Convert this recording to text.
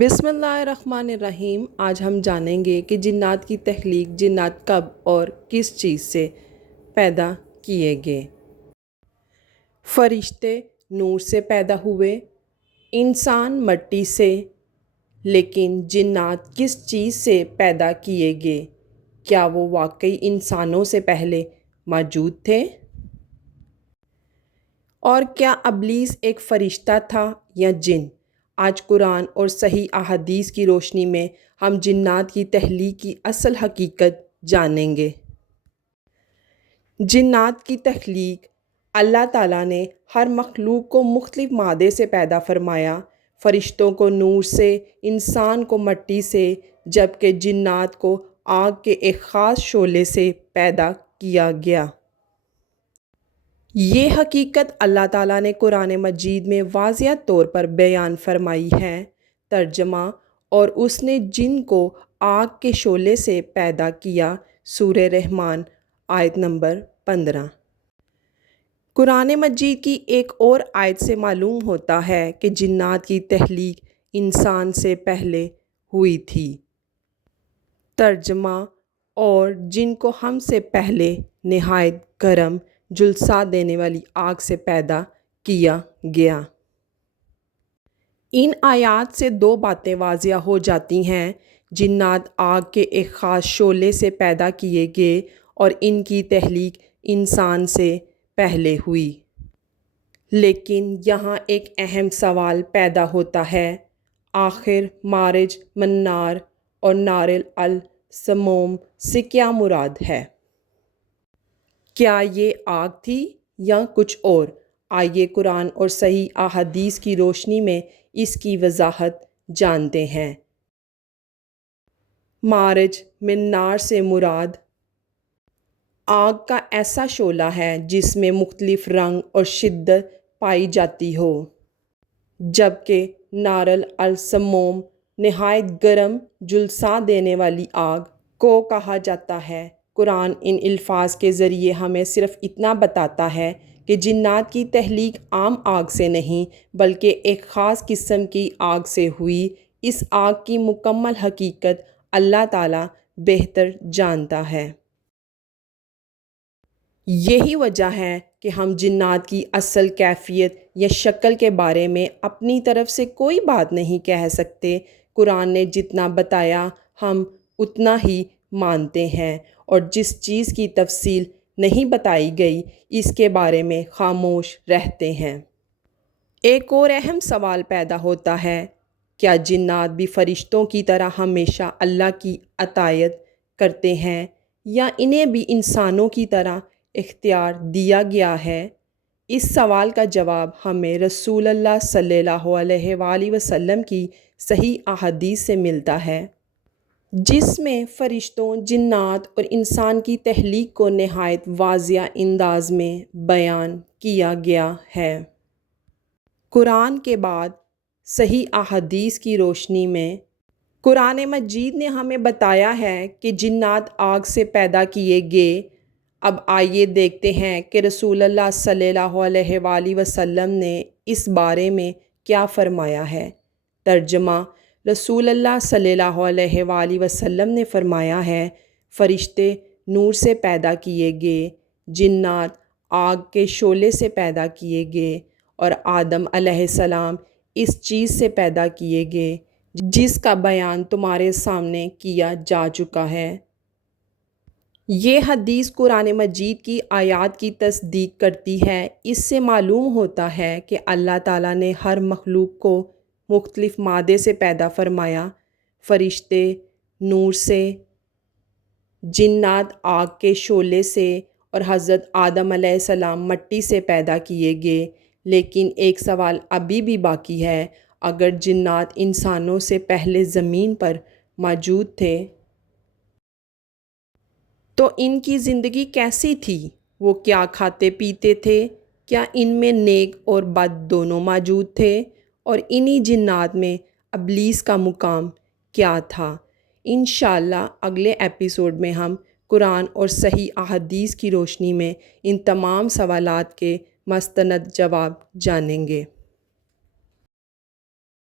بسم اللہ الرحمن الرحیم۔ آج ہم جانیں گے کہ جنات کی تخلیق جنات کب اور کس چیز سے پیدا کیے گئے۔ فرشتے نور سے پیدا ہوئے، انسان مٹی سے، لیکن جنات کس چیز سے پیدا کیے گئے؟ کیا وہ واقعی انسانوں سے پہلے موجود تھے؟ اور کیا ابلیس ایک فرشتہ تھا یا جن؟ آج قرآن اور صحیح احادیث کی روشنی میں ہم جنات کی تخلیق کی اصل حقیقت جانیں گے۔ جنات کی تخلیق اللہ تعالیٰ نے ہر مخلوق کو مختلف مادے سے پیدا فرمایا۔ فرشتوں کو نور سے، انسان کو مٹی سے، جبکہ جنات کو آگ کے ایک خاص شعلے سے پیدا کیا گیا۔ یہ حقیقت اللہ تعالیٰ نے قرآن مجید میں واضح طور پر بیان فرمائی ہے۔ ترجمہ: اور اس نے جن کو آگ کے شعلے سے پیدا کیا، سورہ رحمن آیت نمبر 15۔ قرآن مجید کی ایک اور آیت سے معلوم ہوتا ہے کہ جنات کی تخلیق انسان سے پہلے ہوئی تھی۔ ترجمہ: اور جن کو ہم سے پہلے نہایت گرم جھلسا دینے والی آگ سے پیدا کیا گیا۔ ان آیات سے دو باتیں واضح ہو جاتی ہیں۔ جنات آگ کے ایک خاص شعلے سے پیدا کیے گئے اور ان کی تخلیق انسان سے پہلے ہوئی۔ لیکن یہاں ایک اہم سوال پیدا ہوتا ہے، آخر مارج من نار اور نار السموم سے کیا مراد ہے؟ کیا یہ آگ تھی یا کچھ اور؟ آئیے قرآن اور صحیح احادیث کی روشنی میں اس کی وضاحت جانتے ہیں۔ مارج من نار سے مراد آگ کا ایسا شعلہ ہے جس میں مختلف رنگ اور شدت پائی جاتی ہو، جبکہ نار السموم نہایت گرم جھلسا دینے والی آگ کو کہا جاتا ہے۔ قرآن ان الفاظ کے ذریعے ہمیں صرف اتنا بتاتا ہے کہ جنات کی تخلیق عام آگ سے نہیں بلکہ ایک خاص قسم کی آگ سے ہوئی۔ اس آگ کی مکمل حقیقت اللہ تعالیٰ بہتر جانتا ہے۔ یہی وجہ ہے کہ ہم جنات کی اصل کیفیت یا شکل کے بارے میں اپنی طرف سے کوئی بات نہیں کہہ سکتے۔ قرآن نے جتنا بتایا ہم اتنا ہی مانتے ہیں، اور جس چیز کی تفصیل نہیں بتائی گئی اس کے بارے میں خاموش رہتے ہیں۔ ایک اور اہم سوال پیدا ہوتا ہے، کیا جنات بھی فرشتوں کی طرح ہمیشہ اللہ کی اطاعت کرتے ہیں یا انہیں بھی انسانوں کی طرح اختیار دیا گیا ہے؟ اس سوال کا جواب ہمیں رسول اللہ صلی اللہ علیہ وآلہ وسلم کی صحیح احادیث سے ملتا ہے، جس میں فرشتوں، جنات اور انسان کی تخلیق کو نہایت واضح انداز میں بیان کیا گیا ہے۔ قرآن کے بعد صحیح احادیث کی روشنی میں قرآن مجید نے ہمیں بتایا ہے کہ جنات آگ سے پیدا کیے گئے۔ اب آئیے دیکھتے ہیں کہ رسول اللہ صلی اللہ علیہ وآلہ وسلم نے اس بارے میں کیا فرمایا ہے۔ ترجمہ: رسول اللہ صلی اللہ علیہ وآلہ وسلم نے فرمایا ہے، فرشتے نور سے پیدا کیے گئے، جنات آگ کے شعلے سے پیدا کیے گئے، اور آدم علیہ السلام اس چیز سے پیدا کیے گئے جس کا بیان تمہارے سامنے کیا جا چکا ہے۔ یہ حدیث قرآن مجید کی آیات کی تصدیق کرتی ہے۔ اس سے معلوم ہوتا ہے کہ اللہ تعالیٰ نے ہر مخلوق کو مختلف مادے سے پیدا فرمایا۔ فرشتے نور سے، جنات آگ کے شعلے سے، اور حضرت آدم علیہ السلام مٹی سے پیدا کیے گئے۔ لیکن ایک سوال ابھی بھی باقی ہے، اگر جنات انسانوں سے پہلے زمین پر موجود تھے تو ان کی زندگی کیسی تھی؟ وہ کیا کھاتے پیتے تھے؟ کیا ان میں نیک اور بد دونوں موجود تھے؟ اور انہی جنات میں ابلیس کا مقام کیا تھا؟ انشاءاللہ اگلے ایپیسوڈ میں ہم قرآن اور صحیح احادیث کی روشنی میں ان تمام سوالات کے مستند جواب جانیں گے۔